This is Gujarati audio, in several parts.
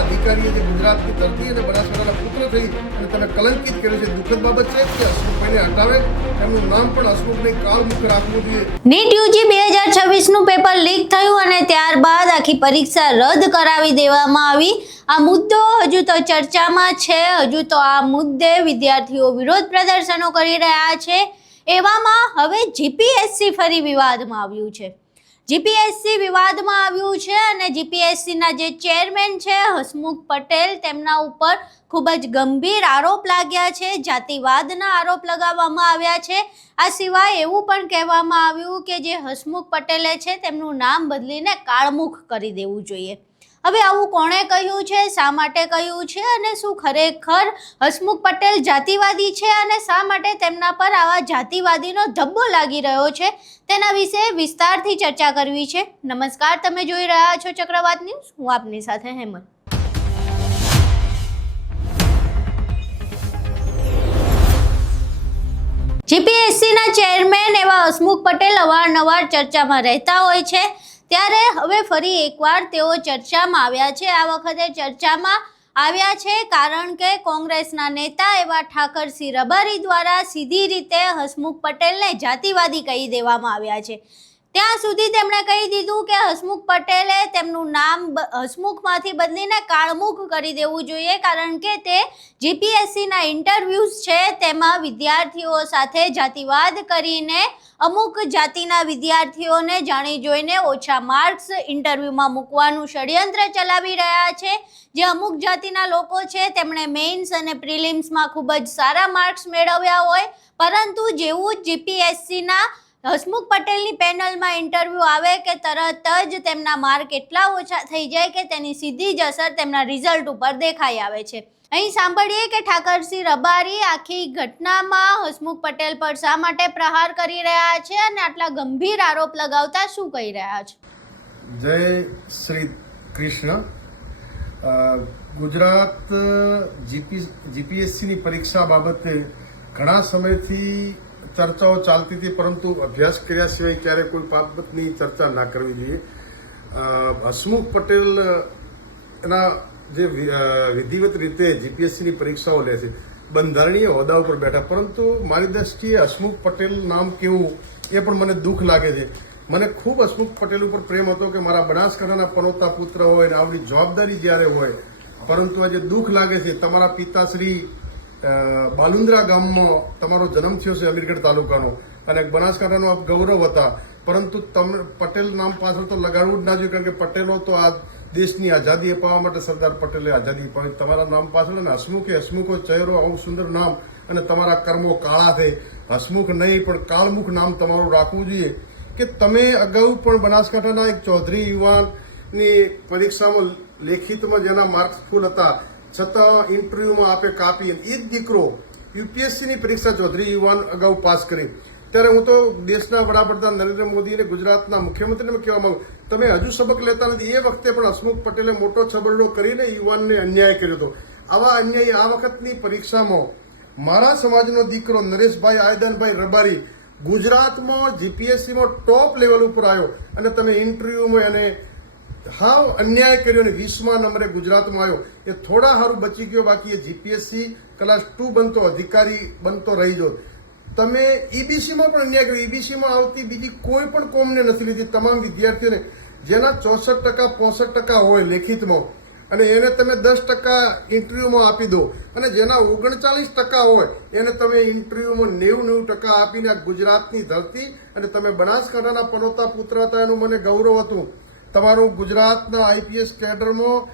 અધિકારીએ જે ગુજરાતની ધરતી અને બનાસકાંઠાના પુત્ર થઈ અને તેને કલંકિત કર્યું છે, દુઃખદ બાબત છે કે હસમુખભાઈને હટાવે, એમનું નામ પણ હસમુખને કાળમુખ રાખવું જોઈએ. નીટ યુજી 2026 નું પેપર લીક થયું અને ત્યારબાદ આખી પરીક્ષા રદ કરાવી દેવામાં આવી. આ મુદ્દો હજુ તો ચર્ચામાં છે. હજુ તો આ મુદ્દે વિદ્યાર્થીઓ વિરોધ પ્રદર્શનો કરી રહ્યા છે. એવામાં હવે જીપીએસસી ફરી વિવાદમાં આવ્યું છે. જીપીએસસી વિવાદમાં આવ્યું છે અને જીપીએસસીના જે ચેરમેન છે હસમુખ પટેલ, તેમના ઉપર ખૂબ જ ગંભીર આરોપ લાગ્યા છે. જાતિવાદના આરોપ લગાવવામાં આવ્યા છે. આ સિવાય એવું પણ કહેવામાં આવ્યું કે જે હસમુખ પટેલે છે તેમનું નામ બદલીને કાળમુખ કરી દેવું જોઈએ. હવે આવું કોણે કહ્યું છે, શા માટે કહ્યું છે અને શું ખરેખર હસમુખ પટેલ જાતિવાદી છે અને શા માટે તેમના પર આવા જાતિવાદીનો ધબ્બો લાગી રહ્યો છે, તેના વિશે વિસ્તારથી ચર્ચા કરવી છે. નમસ્કાર, તમે જોઈ રહ્યા છો ચક્રવાત ન્યૂઝ. હું આપની સાથે હેમંત. જીપીએસસીના ચેરમેન એવા હસમુખ પટેલ અવારનવાર ચર્ચામાં રહેતા હોય છે, ત્યારે હવે ફરી એકવાર તેઓ ચર્ચામાં આવ્યા છે. આ વખતે ચર્ચામાં આવ્યા છે કારણ કે કોંગ્રેસના નેતા એવા ઠાકરસિંહ રબારી દ્વારા સીધી રીતે હસમુખ પટેલને જાતિવાદી કહી દેવામાં આવ્યા છે. ત્યાં સુધી તેમણે કહી દીધું કે હસમુખ પટેલે તેમનું નામ હસમુખમાંથી બદલીને કાળમુખ કરી દેવું જોઈએ, કારણ કે તે જીપીએસસીના ઇન્ટરવ્યૂઝ છે તેમાં વિદ્યાર્થીઓ સાથે જાતિવાદ કરીને અમુક જાતિના વિદ્યાર્થીઓને જાણી જોઈને ઓછા માર્ક્સ ઇન્ટરવ્યૂમાં મૂકવાનું ષડયંત્ર ચલાવી રહ્યા છે. જે અમુક જાતિના લોકો છે તેમણે મેઇન્સ અને પ્રિલિમ્સમાં ખૂબ જ સારા માર્ક્સ મેળવ્યા હોય, પરંતુ જેવું જીપીએસસીના હસમુખ પટેલની પેનલમાં ઇન્ટરવ્યૂ આવે કે તરત જ તેમના માર્ક એટલા ઓછા થઈ જાય કે તેની સીધી જ અસર તેમના રિઝલ્ટ ઉપર દેખાઈ આવે છે. અહીં સાંભળીએ કે ઠાકરસિંહ રબારી આખી ઘટનામાં હસમુખ પટેલ પર શા માટે પ્રહાર કરી રહ્યા છે અને આટલા ગંભીર આરોપ લગાવતા શું કહી રહ્યા છે. જય શ્રી કૃષ્ણ. ગુજરાત જીપીએસસીની પરીક્ષા બાબતે ઘણા સમયથી ચર્ચાઓ ચાલતી હતી, પરંતુ અભ્યાસ કર્યા સિવાય ક્યારે કોઈ બાબતની ચર્ચા ના કરવી જોઈએ. હસમુખ પટેલ એના જે વિધિવત રીતે જીપીએસસીની પરીક્ષાઓ લે છે, બંધારણીય હોદ્દા ઉપર બેઠા, પરંતુ મારી દ્રષ્ટિએ હસમુખ પટેલ નામ કેવું એ પણ મને દુઃખ લાગે છે. મને ખૂબ હસમુખ પટેલ ઉપર પ્રેમ હતો કે મારા બનાસકાંઠાના પનોતા પુત્ર હોય ને આવડી જવાબદારી જ્યારે હોય, પરંતુ આજે દુઃખ લાગે છે. તમારા પિતાશ્રી બાલુંદ્રા ગામમાં તમારો જન્મ થયો છે, અમીરગઢ તાલુકાનો, અને બનાસકાંઠાનો આપ ગૌરવ હતા, પરંતુ તમે પટેલ નામ પાછળ તો લગાડવું જ ના જોઈએ, કારણ કે પટેલો તો આ દેશની આઝાદી અપાવવા માટે સરદાર પટેલે આઝાદી અપાવી. તમારા નામ પાછળ અને હસમુખો ચહેરો, આવું સુંદર નામ, અને તમારા કર્મો કાળા થઈ. હસમુખ નહીં પણ કાળમુખ નામ તમારું રાખવું જોઈએ. કે તમે અગાઉ પણ બનાસકાંઠાના એક ચૌધરી યુવાનની પરીક્ષામાં લેખિતમાં જેના માર્ક્સ ફૂલ હતા, છતાં ઇન્ટરવ્યુમાં આપે કાપી, એ જ દીકરો યુપીએસસીની પરીક્ષા ચૌધરી યુવાન અગાઉ પાસ કરી. ત્યારે હું તો દેશના વડાપ્રધાન નરેન્દ્ર મોદી અને ગુજરાતના મુખ્યમંત્રીને કહેવા માંગુ, તમે હજુ સબક લેતા નથી. એ વખતે પણ હસમુખ પટેલે મોટો છબરડો કરીને યુવાનને અન્યાય કર્યો હતો. આવા અન્યાય આ વખતની પરીક્ષામાં મારા સમાજનો દીકરો નરેશભાઈ આયદાનભાઈ રબારી ગુજરાતમાં જીપીએસસીમાં ટોપ લેવલ ઉપર આવ્યો, અને તમે ઇન્ટરવ્યુમાં એને હાવ અન્યાય કર્યો અને 20મા નંબરે ગુજરાતમાં આવ્યો. એ થોડા સારું બચી ગયો, બાકી એ જીપીએસસી ક્લાસ 2 બનતો અધિકારી બનતો રહી ગયો. તમે ઈબીસીમાં પણ અન્યાય કર્યો. ઈબીસીમાં આવતી બીજી કોઈ પણ કોમને નથી લીધી. તમામ વિદ્યાર્થીઓને જેના 64% 65% હોય લેખિતમાં, અને એને તમે 10% ઇન્ટરવ્યુમાં આપી દો, અને જેના 39% હોય એને તમે ઇન્ટરવ્યુમાં 90% આપીને આ ગુજરાતની ધરતી, અને તમે બનાસકાંઠાના પનોતા પુત્ર હતા એનું મને ગૌરવ હતું. તમારું ગુજરાતના આઈપીએસ કેડરમાં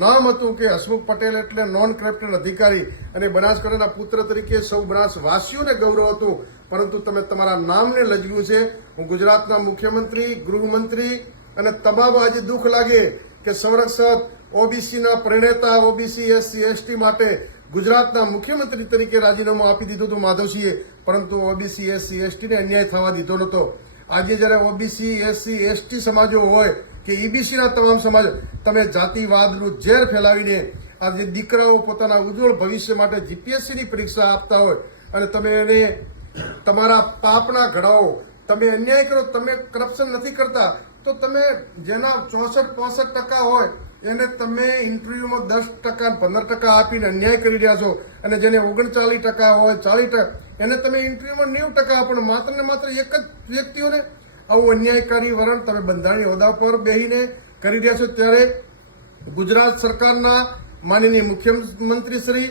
નામ હતું કે હસમુખ પટેલ એટલે નોન કરપ્ટેડ અધિકારી, અને બનાસકાંઠાના પુત્ર તરીકે સૌ બનાસવાસીઓને ગૌરવ હતું, પરંતુ તમે તમારા નામને લજવ્યું છે. હું ગુજરાતના મુખ્યમંત્રી, ગૃહમંત્રી અને તમામ આજે દુઃખ લાગે કે સંરક્ષક ઓબીસીના પ્રણેતા, ઓબીસી એસસી એસટી માટે ગુજરાતના મુખ્યમંત્રી તરીકે રાજીનામું આપી દીધું હતું માધવસિંહે, પરંતુ ઓબીસી એસસી એસટીને અન્યાય થવા દીધો નહોતો. આજે જ્યારે ઓબીસી એસસી એસટી સમાજો હોય કે ઈબીસીના તમામ સમાજ, તમે જાતિવાદનું ઝેર ફેલાવીને આજે દીકરાઓ પોતાના ઉજ્જવળ ભવિષ્ય માટે જીપીએસસીની પરીક્ષા આપતા હોય, અને તમે એને તમારા પાપના ઘડાઓ તમે અન્યાય કરો. તમે કરપ્શન નથી કરતા, તો તમે જેના 64-65% હોય એને તમે ઇન્ટરવ્યુમાં 10% 15% આપીને અન્યાય કરી રહ્યા છો, અને જેને 39% હોય 40%, એને તમે ઇન્ટરવ્યુમાં 90% આપો, માત્ર ને માત્ર એક જ વ્યક્તિઓને આવું અન્યાયકારી વલણ તમે બંધારણીય હોદ્દા પર બેહીને કરી રહ્યા છો. ત્યારે ગુજરાત સરકારના માનનીય મુખ્યમંત્રી શ્રી,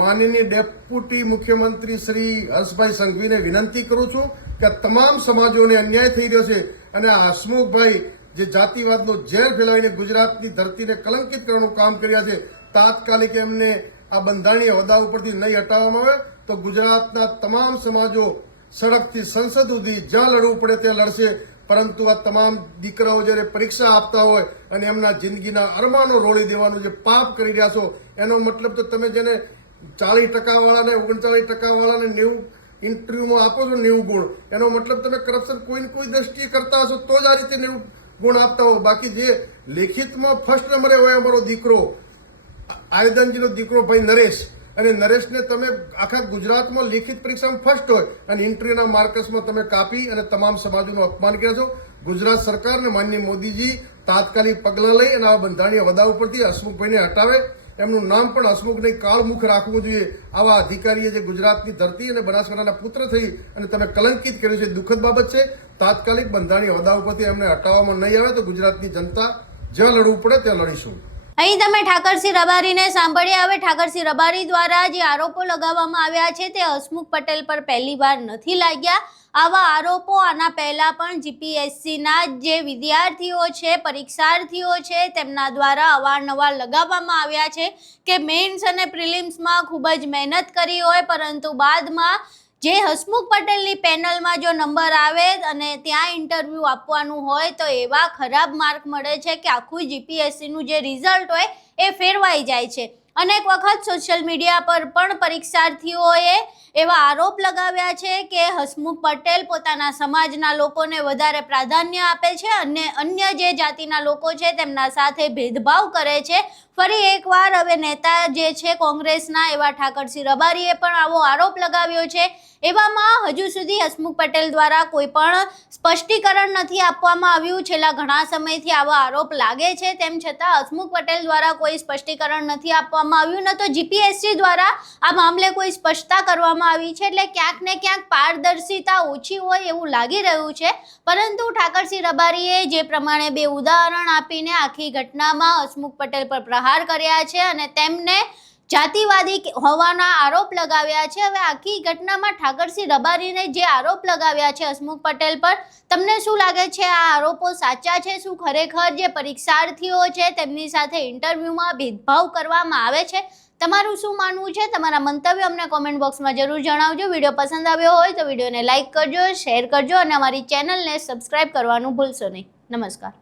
માનનીય ડેપ્યુટી મુખ્યમંત્રી શ્રી હર્ષભાઈ સંઘવીને વિનંતી કરું છું કે તમામ સમાજોને અન્યાય થઈ રહ્યો છે, અને આ હસમુખભાઈ જે જાતિવાદનો ઝેર ફેલાવીને ગુજરાતની ધરતીને કલંકિત કરવાનું કામ કર્યા છે, તાત્કાલિક એમને આ બંધારણીય હોદ્દા ઉપરથી નહીં હટાવવામાં આવે તો ગુજરાતના તમામ સમાજો સડકથી સંસદ સુધી જ્યાં લડવું પડે ત્યાં લડશે. પરંતુ આ તમામ દીકરાઓ જ્યારે પરીક્ષા આપતા હોય અને એમના જિંદગીના અરમાનો રોળી દેવાનું જે પાપ કરી રહ્યા છો, એનો મતલબ તો તમે જેને 40% વાળાને 39% વાળાને 90 ઇન્ટરવ્યુમાં આપો છો 90 ગુણ, એનો મતલબ તમે કરપ્શન કોઈને કોઈ દ્રષ્ટિએ કરતા હશો તો જ આ રીતે 90 ગુણ આપતા હો. બાકી જે લેખિતમાં ફર્સ્ટ નંબરે હોય અમારો દીકરો આયદનજીનો દીકરો ભાઈ નરેશ, અને નરેશને તમે આખા ગુજરાતમાં લેખિત પરીક્ષામાં ફર્સ્ટ હોય અને ઇન્ટરવ્યુના માર્કસમાં તમે કાપી અને તમામ સમાજોનું અપમાન કર્યા છો. ગુજરાત સરકારને માનનીય મોદીજી તાત્કાલિક પગલાં લઈ અને આ બંધારણીય હોદ્દા ઉપરથી હસમુખભાઈને હટાવે. એમનું નામ પણ હસમુખ નહીં કાળમુખ રાખવું જોઈએ. આવા અધિકારીએ જે ગુજરાતની ધરતી અને બનાસકાંઠાના પુત્ર થઈ અને તમે કલંકિત કર્યું છે, દુઃખદ બાબત છે. તાત્કાલિક બંધારણીય હોદ્દા ઉપરથી એમને હટાવવામાં નહીં આવે તો ગુજરાતની જનતા જ્યાં લડવું પડે ત્યાં લડીશું. અહીં તમે ઠાકરસિંહ રબારીને સાંભળ્યા. હવે ઠાકરસિંહ રબારી દ્વારા જે આરોપો લગાવવામાં આવ્યા છે તે હસમુખ પટેલ પર પહેલી વાર નથી લાગ્યા. આવા આરોપો આના પહેલા પણ જીપીએસસીના જે વિદ્યાર્થીઓ છે, પરીક્ષાર્થીઓ છે, તેમના દ્વારા અવારનવાર લગાવવામાં આવ્યા છે કે મેઇન્સ અને પ્રિલિમ્સમાં ખૂબ જ મહેનત કરી હોય, પરંતુ બાદમાં જે હસમુખ પટેલની પેનલમાં જો નંબર આવે અને ત્યાં ઇન્ટરવ્યૂ આપવાનું હોય તો એવા ખરાબ માર્ક મળે છે કે આખું જીપીએસસીનું જે રિઝલ્ટ હોય એ ફેરવાઈ જાય છે. અનેક વખત સોશિયલ મીડિયા પર પણ પરીક્ષાર્થીઓએ એવા આરોપ લગાવ્યા છે કે હસમુખ પટેલ પોતાના સમાજના લોકોને વધારે પ્રાધાન્ય આપે છે અને અન્ય જે જાતિના લોકો છે તેમના સાથે ભેદભાવ કરે છે. ફરી એકવાર હવે નેતા જે છે કોંગ્રેસના એવા ઠાકરસિંહ રબારીએ પણ આવો આરોપ લગાવ્યો છે. એવામાં હજુ સુધી હસમુખ પટેલ દ્વારા કોઈ પણ સ્પષ્ટીકરણ નથી આપવામાં આવ્યું. છેલ્લા ઘણા સમયથી આવા આરોપ લાગે છે, તેમ છતાં હસમુખ પટેલ દ્વારા કોઈ સ્પષ્ટીકરણ નથી આપવામાં આવ્યું, ન તો જીપીએસસી દ્વારા આ મામલે કોઈ સ્પષ્ટતા કરવામાં આવી છે. એટલે ક્યાંક ને ક્યાંક પારદર્શિતા ઓછી હોય એવું લાગી રહ્યું છે. પરંતુ ઠાકરસિંહ રબારીએ જે પ્રમાણે બે ઉદાહરણ આપીને આખી ઘટનામાં હસમુખ પટેલ પર પ્રહાર કર્યા છે અને તેમને જાતિવાદી હોવાના આરોપ લગાવ્યા છે. હવે આખી ઘટનામાં ઠાકરસિંહ રબારીને જે આરોપ લગાવ્યા છે હસમુખ પટેલ પર, તમને શું લાગે છે આ આરોપો સાચા છે? શું ખરેખર જે પરીક્ષાર્થીઓ છે તેમની સાથે ઇન્ટરવ્યુમાં ભેદભાવ કરવામાં આવે છે? તમારું શું માનવું છે? તમારા મંતવ્યો અમને કોમેન્ટ બોક્સમાં જરૂર જણાવજો. વિડીયો પસંદ આવ્યો હોય તો વિડીયોને લાઇક કરજો, શેર કરજો અને અમારી ચેનલને સબસ્ક્રાઇબ કરવાનું ભૂલશો નહીં. નમસ્કાર.